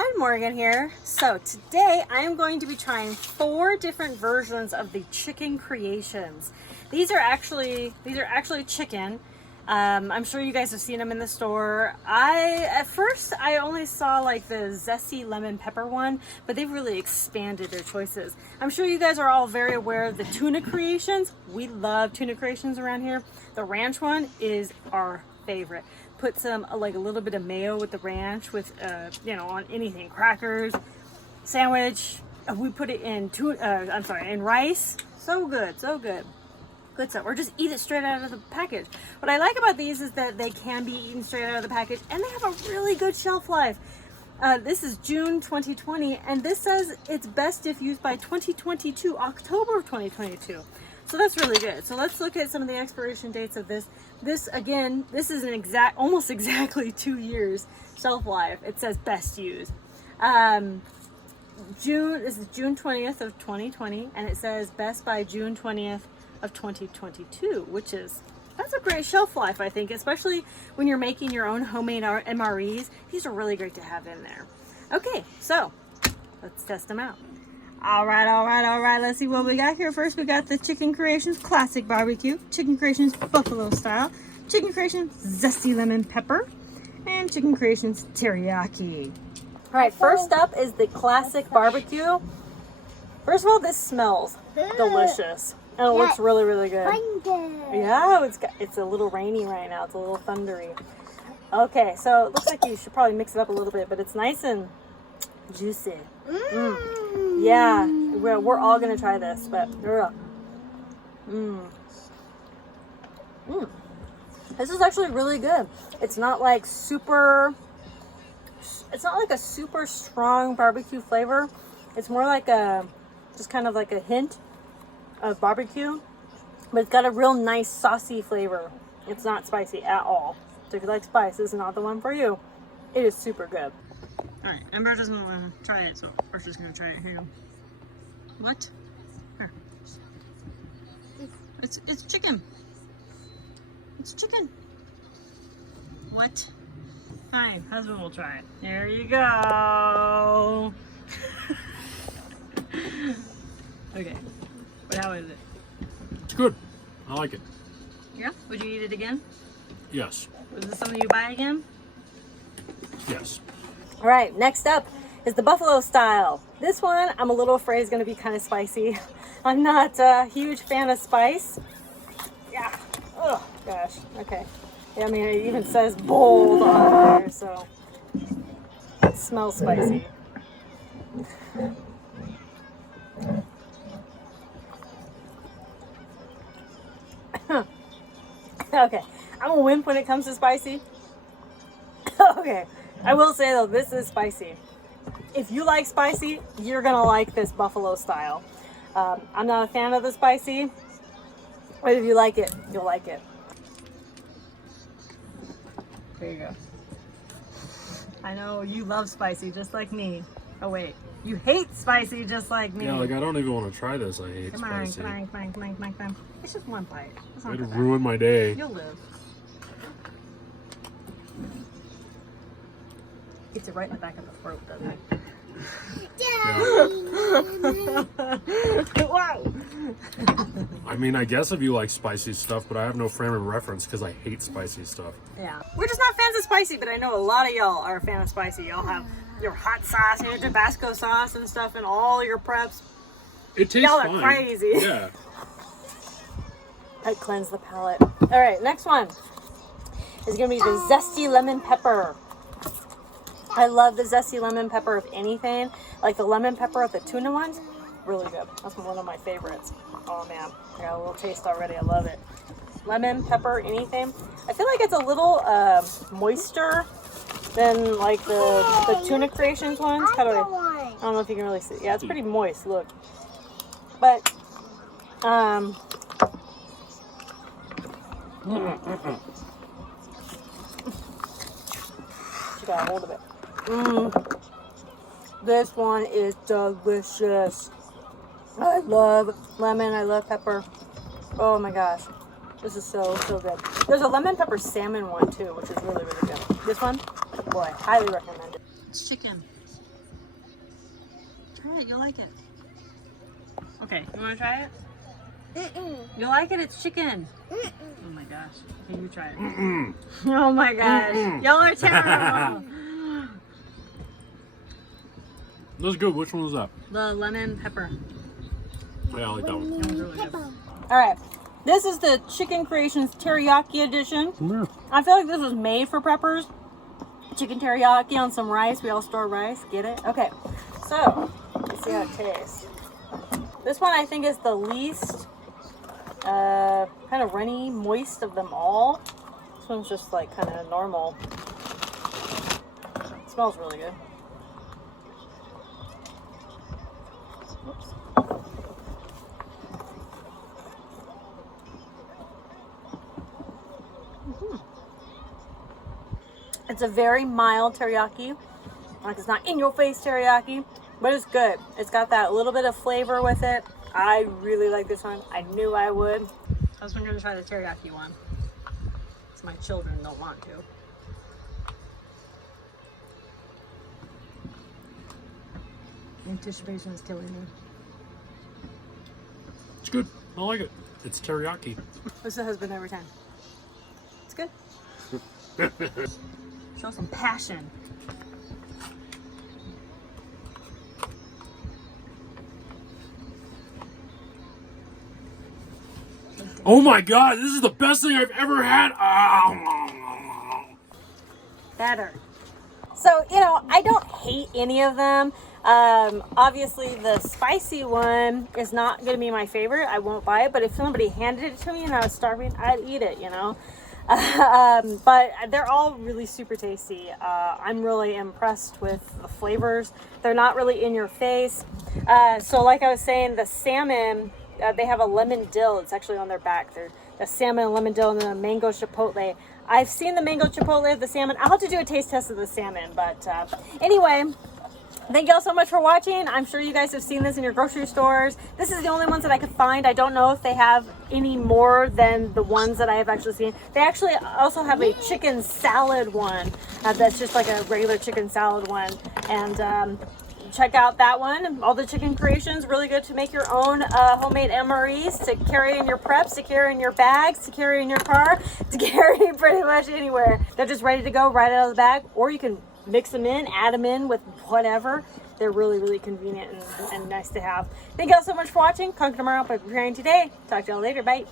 everyone, Morgan here. So today I am going to be trying 4 different versions of the chicken creations. These are actually chicken. I'm sure you guys have seen them in the store. At first I only saw like the zesty lemon pepper one, but they've really expanded their choices. I'm sure you guys are all very aware of the tuna creations. We love tuna creations around here. The ranch one is our favorite. Put some like a little bit of mayo with the ranch with on anything, crackers, sandwich. We put it in in rice. So good, so good. Good stuff. Or just eat it straight out of the package. What I like about these is that they can be eaten straight out of the package and they have a really good shelf life. This is June 2020 and this says it's best if used by 2022, October of 2022. So that's really good. So let's look at some of the expiration dates of this. This is almost exactly 2 years shelf life. It says best use. This is June 20th of 2020 and it says best by June 20th of 2022, that's a great shelf life, I think, especially when you're making your own homemade MREs. These are really great to have in there. Okay, so let's test them out. All right. Let's see what we got here. First, we got the Chicken Creations Classic Barbecue, Chicken Creations Buffalo Style, Chicken Creations Zesty Lemon Pepper, and Chicken Creations Teriyaki. All right, first up is the Classic Barbecue. First of all, this smells delicious. And it looks really, really good. Yeah, it's a little rainy right now. It's a little thundery. Okay, so it looks like you should probably mix it up a little bit, but it's nice and juicy. Yeah, we're all gonna try this, but this is actually really good. It's not like a super strong barbecue flavor. It's more like just kind of like a hint of barbecue, but it's got a real nice saucy flavor. It's not spicy at all. So if you like spice, this is not the one for you. It is super good. All right, Ember doesn't want to try it, so we're just gonna try it. Here you go. What? Here. It's chicken. It's chicken. What? Fine, husband will try it. There you go. Okay. But how is it? It's good. I like it. Yeah? Would you eat it again? Yes. Was this something you buy again? Yes. All right, next up is the Buffalo Style. This one, I'm a little afraid is going to be kind of spicy. I'm not a huge fan of spice. Yeah. Oh, gosh. Okay. Yeah, I mean, it even says bold on there, so it smells spicy. Okay, I'm a wimp when it comes to spicy. Okay, I will say though, this is spicy. If you like spicy, you're gonna like this Buffalo Style. I'm not a fan of the spicy, but if you like it, you'll like it. There you go. I know you love spicy just like me. Oh wait, you hate spicy just like me. Yeah, like I don't even want to try this. I hate spicy. Come on. It's just one bite. It'd ruin my day. You'll live. Gets it right in the back of the throat, doesn't it? Yeah. Wow. I mean, I guess if you like spicy stuff, but I have no frame of reference because I hate spicy stuff. Yeah. We're just not fans of spicy, but I know a lot of y'all are a fan of spicy. Y'all have your hot sauce and your Tabasco sauce and stuff in all your preps. It tastes Y'all fine. are crazy. Yeah. I cleanse the palate. All right, next one is gonna be the Zesty Lemon Pepper. I love the Zesty Lemon Pepper of anything. Like the lemon pepper of the tuna ones, really good. That's one of my favorites. Oh man, I got a little taste already. I love it. Lemon pepper, anything. I feel like it's a little moister than like the tuna creations ones. How do I don't know if you can really see. Yeah, it's pretty moist. Look, but she got a hold of it. This one is delicious. I love lemon. I love pepper. Oh my gosh. This is so good. There's a lemon pepper salmon one too, which is really good. This one, boy, highly recommend it. It's chicken. Try it, you'll like it. Okay, you want to try it? You like it? It's chicken. Oh my gosh. Okay, you try it. Oh my gosh. Y'all are terrible. That's good. Which one was that? The lemon pepper. Yeah, I like that one. That was really good. All right. This is the Chicken Creations Teriyaki Edition. Yeah. I feel like this was made for preppers. Chicken teriyaki on some rice. We all store rice. Get it? Okay. So, let's see how it tastes. This one I think is the least kind of runny, moist of them all. This one's just like kind of normal. It smells really good. Oops. It's a very mild teriyaki. Like, it's not in your face teriyaki, but it's good. It's got that little bit of flavor with it. I really like this one. I knew I would. I was going to try the teriyaki one. It's my children don't want to. Anticipation is killing me. It's good. I like it. It's teriyaki. What's the husband every time? It's good. Show some passion. Oh my god, this is the best thing I've ever had. Better. So, you know, I don't hate any of them. Obviously the spicy one is not going to be my favorite. I won't buy it, but if somebody handed it to me and I was starving, I'd eat it, you know. But they're all really super tasty. I'm really impressed with the flavors. They're not really in your face. So like I was saying, the salmon, they have a lemon dill. It's actually on their back. They're the salmon and lemon dill and then a mango chipotle. I've seen the mango chipotle of the salmon. I'll have to do a taste test of the salmon. But anyway, thank you all so much for watching. I'm sure you guys have seen this in your grocery stores. This is the only ones that I could find. I don't know if they have any more than the ones that I have actually seen. They actually also have a chicken salad one. That's just like a regular chicken salad one. And check out that one. All the chicken creations, really good to make your own homemade MREs, to carry in your preps, to carry in your bags, to carry in your car, to carry pretty much anywhere. They're just ready to go right out of the bag, or you can mix them in, add them in with whatever. They're really, really convenient and nice to have. Thank you all so much for watching. Conquer tomorrow by preparing today. Talk to y'all later. Bye.